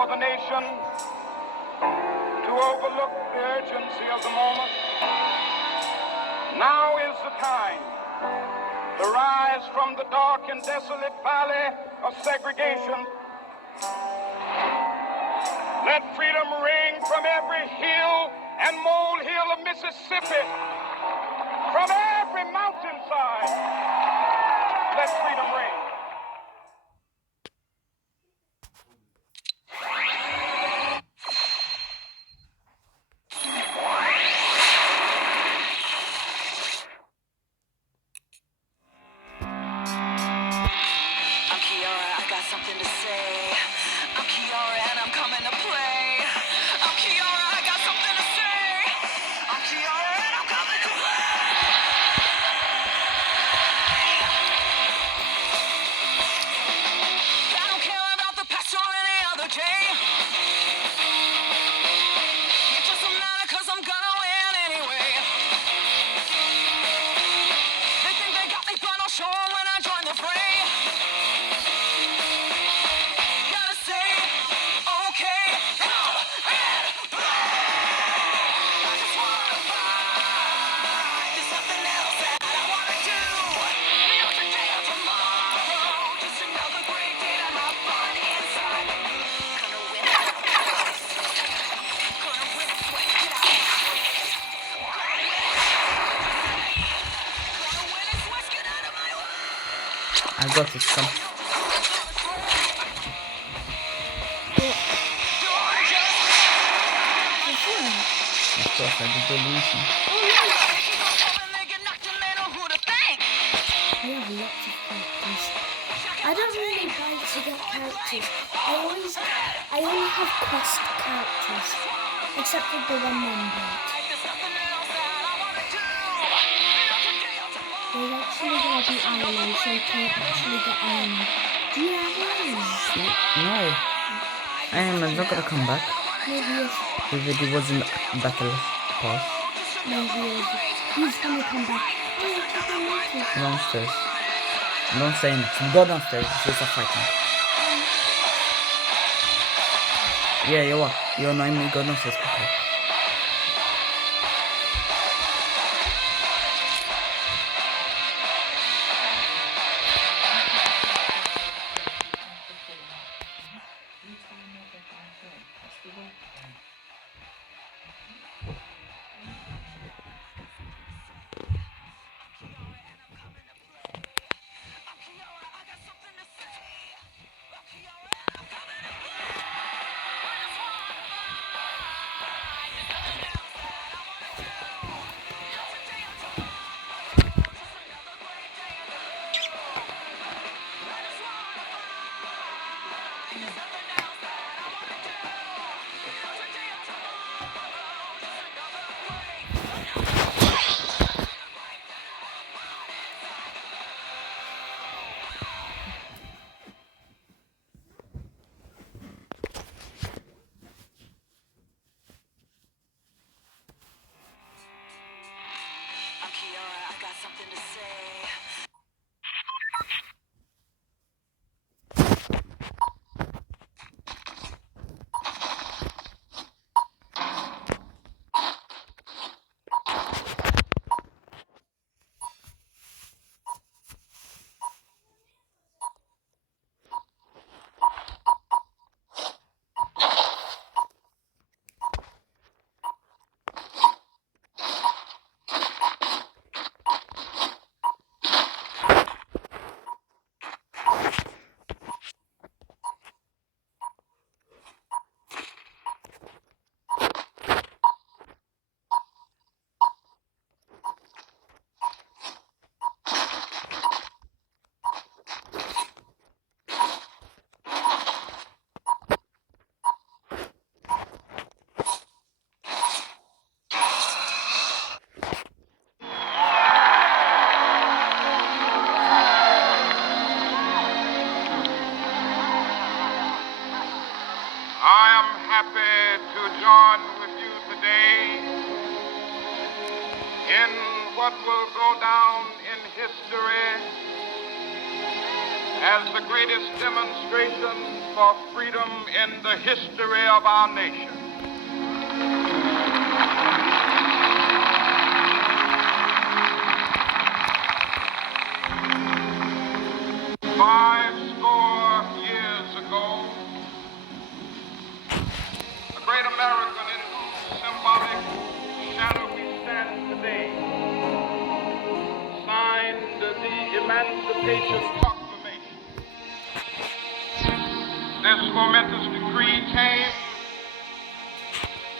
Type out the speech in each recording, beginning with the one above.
for the nation to overlook the urgency of the moment. Now is the time to rise from the dark and desolate valley of segregation. Let freedom ring from every hill and molehill of Mississippi, from every mountainside. Let freedom ring. I got it, come. Of course, I did the illusion. I have lots of characters. I don't really buy to get characters. I only have quest characters, except for the one member. There's actually gonna be Ireland, so you can't actually get Ireland. Do you have Ireland? No. Ironman's not gonna come back. Maybe If it wasn't battle pass. maybe he's gonna come back. Oh, you can come later. Downstairs. Don't say anything. Go downstairs. It's a fighting. Yeah, you are. You're annoying me. Go downstairs quickly. Happy to join with you today in what will go down in history as the greatest demonstration for freedom in the history of our nation. Five score years ago, a great American in whose symbolic shadow we stand today signed the Emancipation Proclamation. This momentous decree came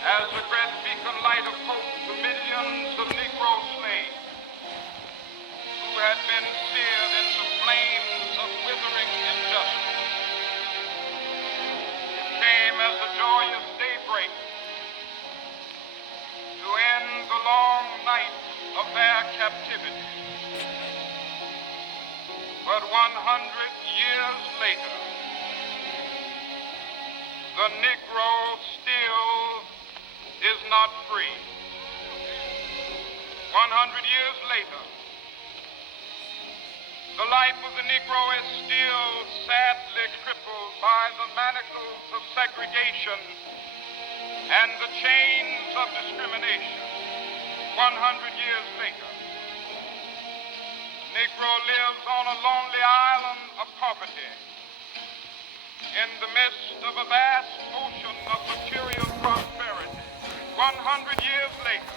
as a great beacon light of hope to millions of Negro slaves who had been seared in the flames of withering injustice. It came as a joyous daybreak to end the long night of their captivity. But 100 years later, the Negro still is not free. 100 years later, the life of the Negro is still sadly crippled by the manacles of segregation and the chains of discrimination. 100 years later, the Negro lives on a lonely island of poverty in the midst of a vast ocean of material prosperity. 100 years later,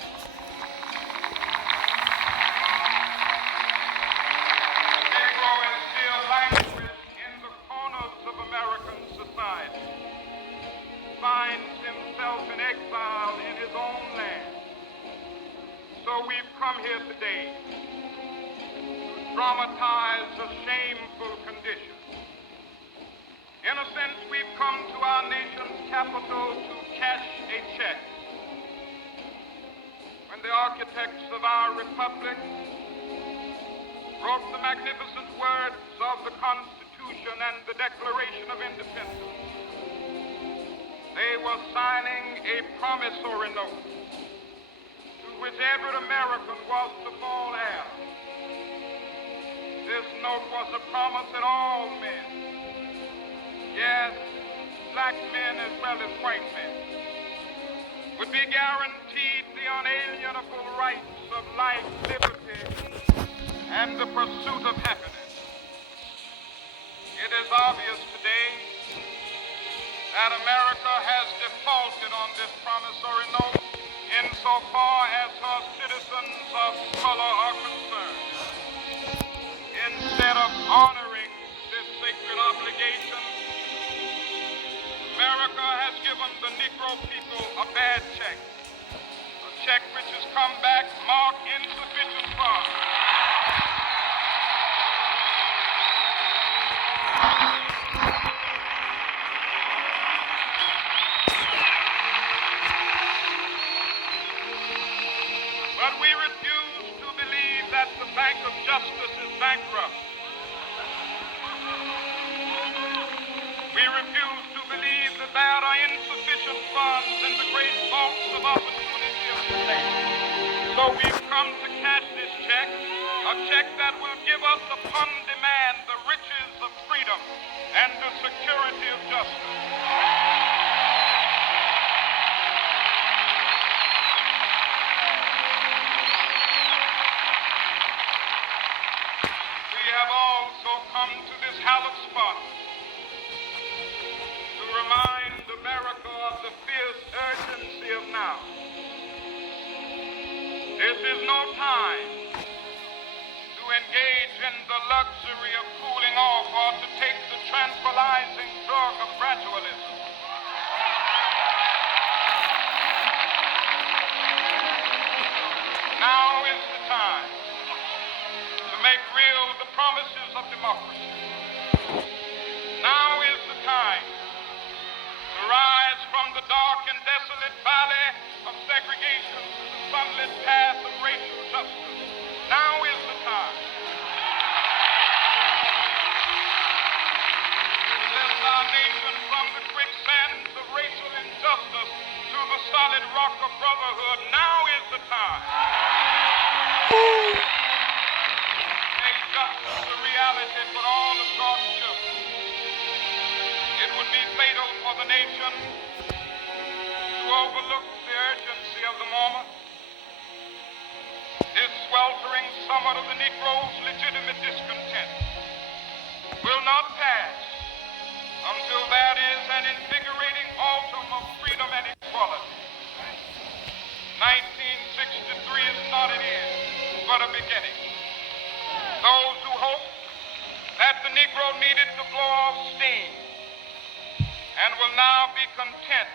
the Negro is still languished in the corners of American society, finds himself in exile in his own land. So we've come here today to dramatize a shameful condition. In a sense, we've come to our nation's capital to cash a check. When the architects of our republic wrote the magnificent words of the Constitution and the Declaration of Independence, they were signing a promissory note to which every American was to fall heir. This note was a promise that all men, yes, black men as well as white men, would be guaranteed the unalienable rights of life, liberty, and the pursuit of happiness. It is obvious today that America has defaulted on this promissory note insofar as her citizens of color are concerned. Instead of honoring this sacred obligation, America has given the Negro people a bad check, a check which has come back marked insufficient funds. But we refuse to believe that the Bank of Justice is bankrupt. We refuse to believe that there are insufficient funds in the great vaults of opportunity of the state. So we've come to cash this check, a check that will give us upon demand the riches of freedom and the security of justice. We have also come to this hallowed spot to remind America of the fierce urgency of now. This is no time to engage in the luxury of cooling off or to take the tranquilizing drug of gradualism. Now is the time to make real the promises of democracy. Now is the time to rise from the dark and desolate valley of segregation to the sunlit path of racial justice. Now is the time to lift our nation from the quicksands of racial injustice to the solid rock of brotherhood. Now is the time. A justice a reality for all of God's children. It would be fatal for the nation to overlook the urgency of the moment. This sweltering summit of the Negro's legitimate discontent will not pass until that is an invigorating autumn of freedom and equality. 1963 is not an end, but a beginning. Those who hope that the Negro needed to blow off steam and will now be content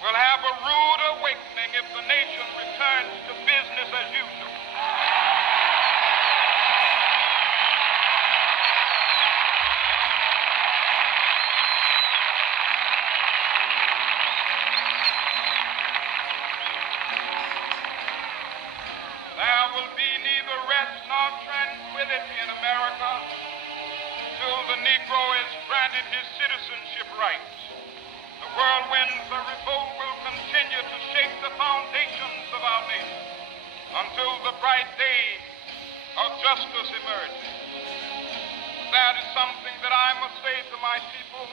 will have a rude awakening if the nation returns to business as usual. There will be neither rest nor tranquility in America till the Negro is granted his citizenship rights. The whirlwinds of revolt will continue to shake the foundations of our nation until the bright day of justice emerges. That is something that I must say to my people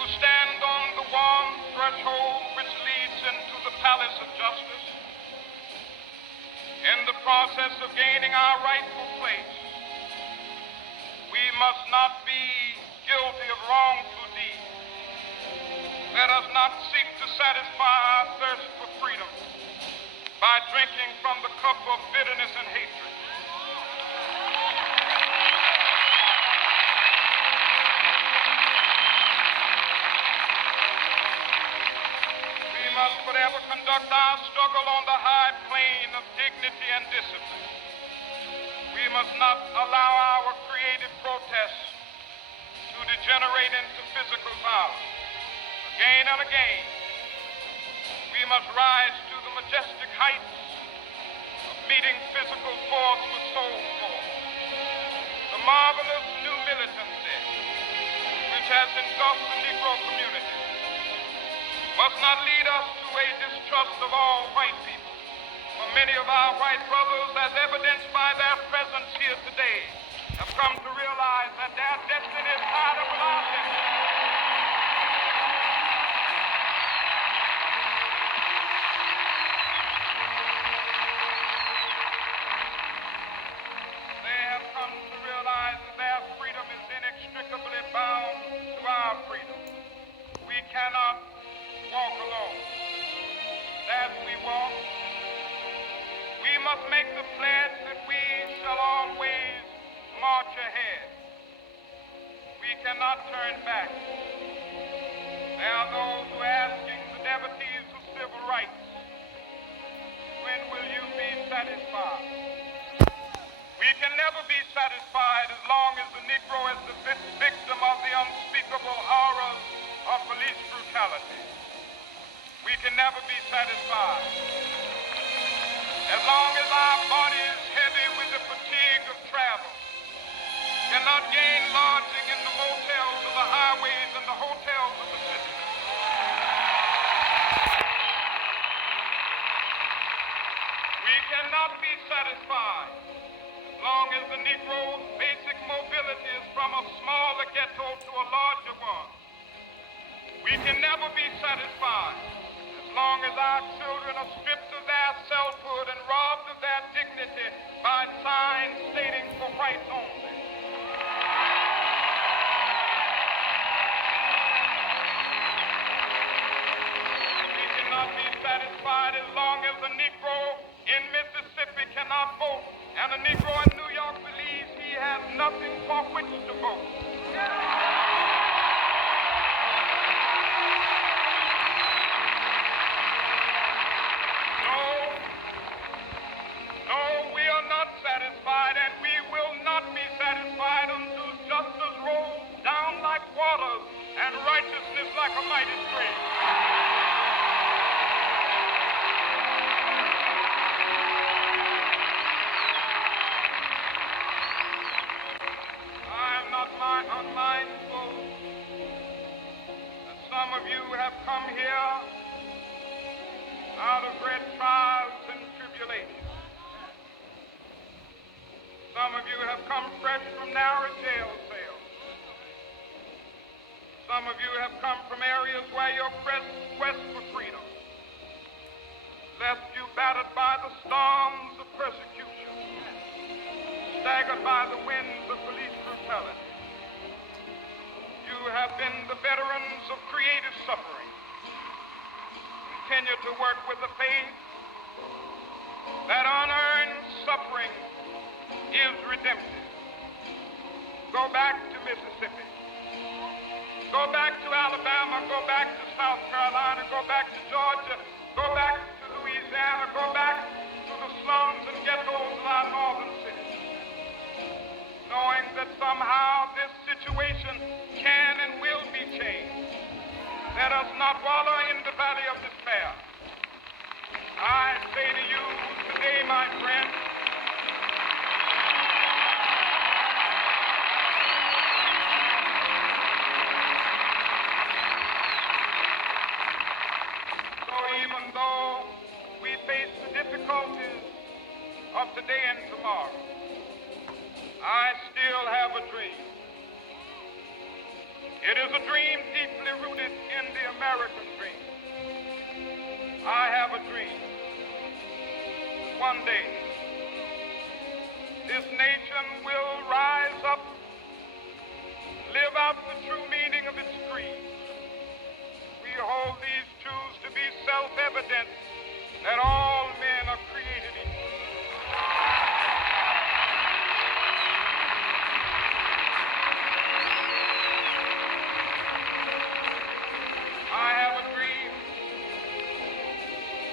who stand on the warm threshold which leads into the palace of justice. In the process of gaining our rightful place, we must not be guilty of wrongful deeds. Let us not seek to satisfy our thirst for freedom by drinking from the cup of bitterness and hatred. We must forever conduct our struggle on the high plane of dignity and discipline. We must not allow our creative protests to degenerate into physical violence. Again and again, we must rise to the majestic heights of meeting physical force with soul force. The marvelous new militancy which has engulfed the Negro community must not lead us to a distrust of all white people. For many of our white brothers, as evidenced by their presence here today, have come to realize that their destiny is tied up with our destiny. They have come to realize that their freedom is inextricably bound to our freedom. We cannot walk alone. As we walk, we must make the pledge that we shall always march ahead. We cannot turn back. There are those who are asking the devotees of civil rights, when will you be satisfied? We can never be satisfied as long as the Negro is the victim of the unspeakable horrors of police brutality. We can never be satisfied as long as our body is heavy with the fatigue of travel, cannot gain lodging in the motels of the highways and the hotels of the city. We cannot be satisfied as long as the Negro's basic mobility is from a smaller ghetto to a larger one. We can never be satisfied as long as our children are stripped of their selfhood and robbed of their dignity by signs stating for whites only. We cannot be satisfied as long as the Negro in Mississippi cannot vote and the Negro in New York believes he has nothing for which to vote. Satisfied, and we will not be satisfied until justice rolls down like waters and righteousness like a mighty stream. I am not unmindful that some of you have come here out of great trials and tribulations. Some of you have come fresh from narrow jail cells. Some of you have come from areas where your quest for freedom left you battered by the storms of persecution, staggered by the winds of police brutality. You have been the veterans of creative suffering. Continue to work with the faith that unearned suffering is redemptive. Go back to Mississippi. Go back to Alabama. Go back to South Carolina. Go back to Georgia. Go back to Louisiana. Go back to the slums and ghettos of our northern cities. Knowing that somehow this situation can and will be changed. Let us not wallow in the valley of despair. I say to you today, my friend, so even though we face the difficulties of today and tomorrow, I still have a dream. It is a dream deeply rooted in the American dream. I have a dream. One day, this nation will rise up, live out the true meaning of its creed. We hold these truths to be self-evident that all men are created equal. I have a dream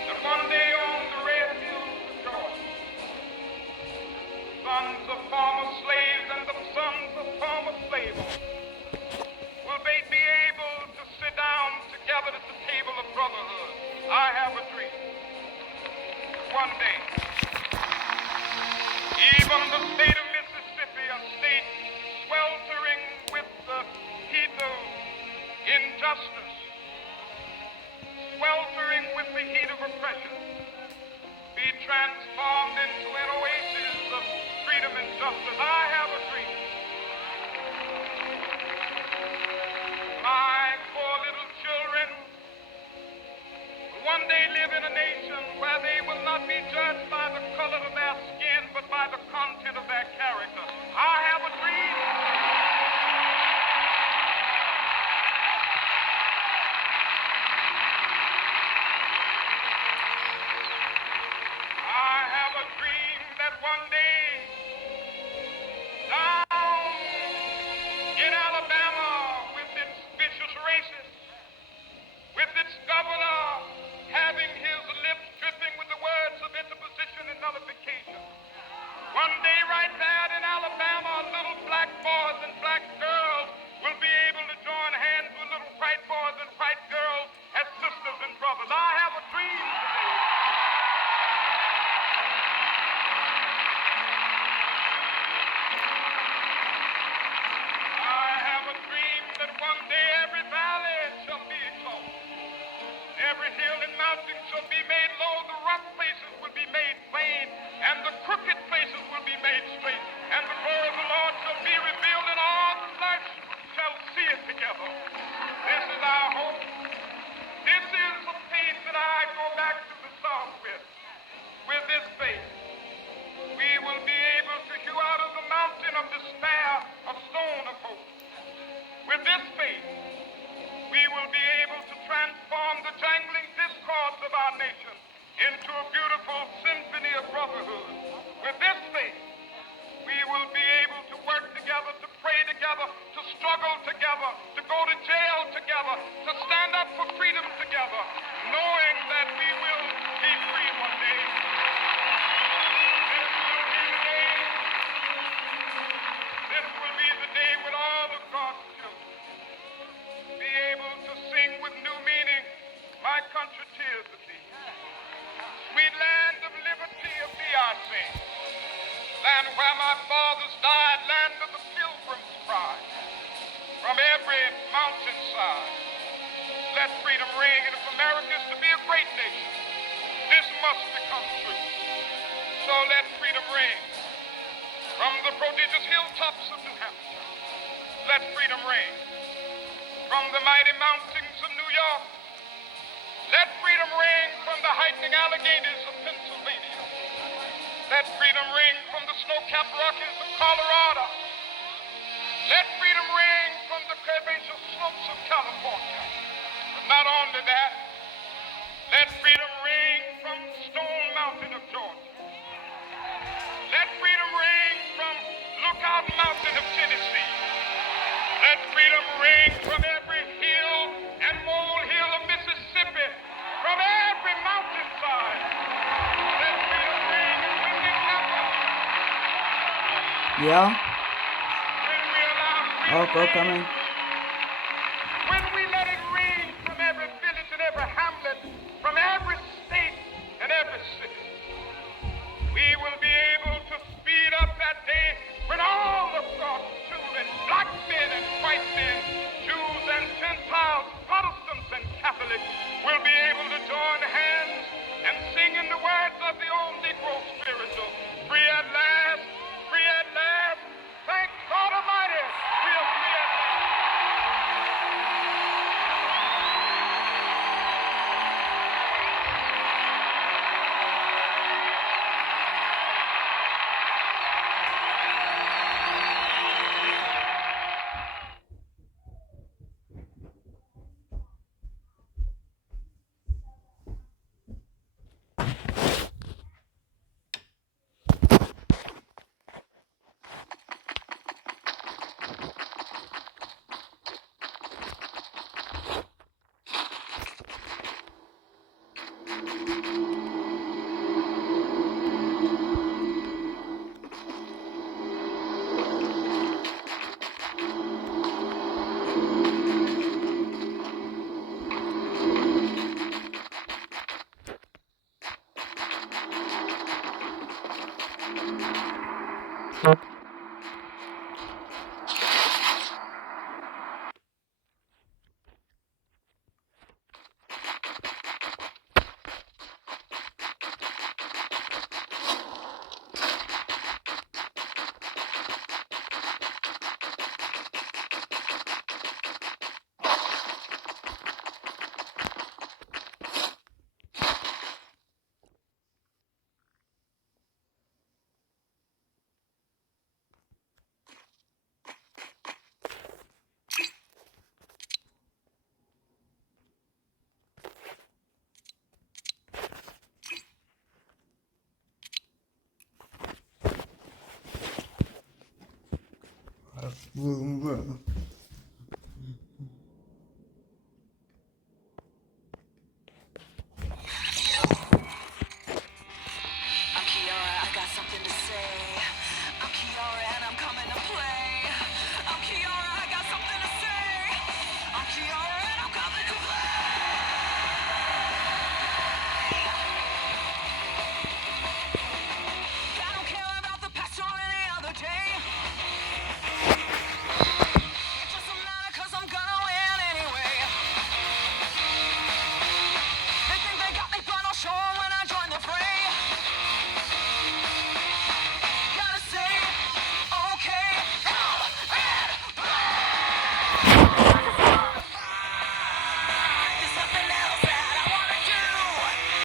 that one day on the red hills of Georgia, sons of former slaves and the sons of former slave owners will they be able to sit down together at the table of brotherhood. I have a dream. One day, even the state of Mississippi, a state sweltering with the heat of injustice, sweltering with the heat of oppression, be transformed into an oasis of freedom and justice. I have a dream. My poor little children will one day live in a nation where they will not be judged by the color of their skin, but by the content of their character. I have a dream. I have a dream that one day, down in Alabama, with its vicious racists, with its governor having his lips dripping with the words of interposition and nullification, one day right there in Alabama, little black boys and black girls will be able to join hands with little white boys and white girls as sisters and brothers. I have a dream today. I have a dream that one day every valley shall be exalted. Every hill and mountain shall be made low. The rough places will be made plain, and the crooked places will be made straight. And the glory of the Lord shall be revealed, and all flesh shall see it together. This is our hope. This is the faith that I go back to the South with. With this faith, we will be able to hew out of the mountain of despair a stone of hope. With this faith, we will be able to transform the jangling discords of our nation into a beautiful symphony of brotherhood. With this faith, we will be able to work together, to pray together, to struggle together, to go to jail together, to stand up for freedom together, knowing that we will be free one day. This will be the day when all of God's children be able to sing with new meaning, my country, tears of thee. Sweet land of liberty of thee I sing. Land where my fathers died, land of the pilgrim's pride. From every mountainside, let freedom ring. And if America is to be a great nation, this must become true. So let freedom ring. From the prodigious hilltops of New Hampshire, let freedom ring. From the mighty mountains of New York, let freedom ring. From the heightening Alleghenies of Pennsylvania, let freedom ring. From the snow-capped Rockies of Colorado, let freedom ring. From the curvaceous slopes of California. But not only that, let freedom ring from Stone Mountain of Georgia. Let freedom ring from Lookout Mountain of Tennessee. Let freedom ring from every hill and molehill of Mississippi, from every mountainside. Let freedom ring in Minneapolis. Yeah. When we allow Oh, freedom coming. when we let it ring from every village and every hamlet, from every state and every city, we will be able to speed up that day when all of God's children, black men and white men, Jews and Gentiles, Protestants and Catholics, will be able to join hands and sing in the words of the old Negro spiritual, free at last, free at last, thank God Almighty, we are free at last. Boom, boom. I'm Kiara, I got something to say. I'm Kiara and I'm coming to play. I'm Kiara, I got something to say. I'm Kiara and I'm coming to play. I don't care about the past or any other day. It doesn't matter 'cause I'm gonna win anyway. They think they got me, but I'll show 'em